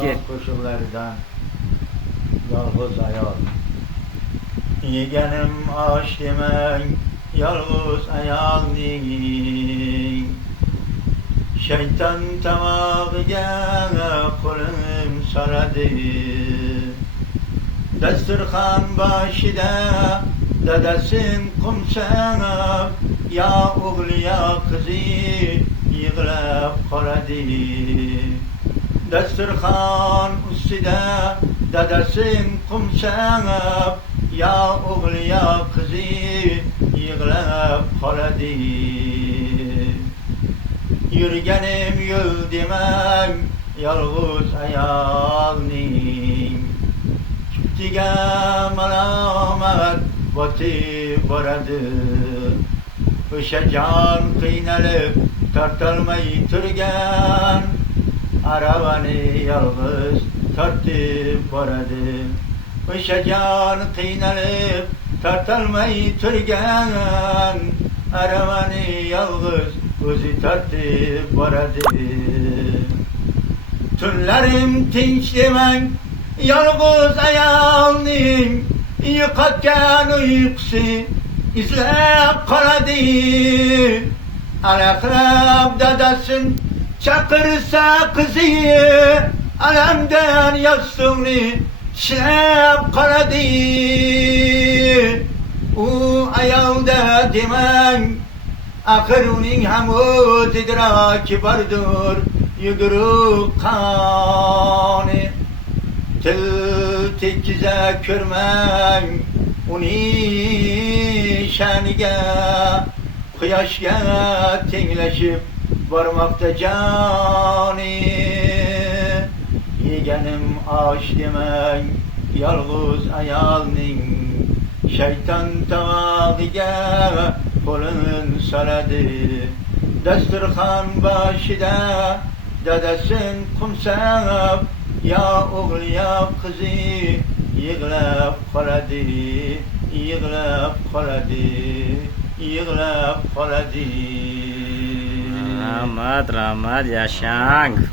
Dağ koşullardan yalğız ayol. Yeganim aş demang yalğız ayolning. Shayton tomog'iga qo'lim soladi. Dasturxon boshida dadasin qumsab, ya o'g'li ya qizi yig'lab qoladi. Dasturxon ustida dadasin qumsab, ya o'g'li ya qizi yig'lab qoladi. Yurganim yo'l demang yolg'iz ayolning. Kiftiga malomat botib boradi. O'sha jon qiynalib tortolmay turgan aravani yolg'iz tortib boradi. O'sha jon qiynalib tortolmay turgan aravani yolg'iz o'zi tortib boradi. Tunlarim tinch demang yolg'iz ayolning. Yo'qotgan uyqusi izlab qoladi. Alaqlab dadasin chaqirsa qizi, alamdan yostiqni tishlab qoladi. U ayolda demang, axir uning ham o'z idroki bordir, yugurib qoni. Til tekkiza ko'rmang uning sha'niga, quyoshga tenglashib bormoqda joni. Yeganim osh demang yolg'iz ayolning. Shayton tomog'iga qo'lin soladi. Dasturxon boshida dadasin qumsab, ya o'g'li ya qizi yig'lab qoladi, yig'lab qoladi, yig'lab qoladi. Rahmat, yashang.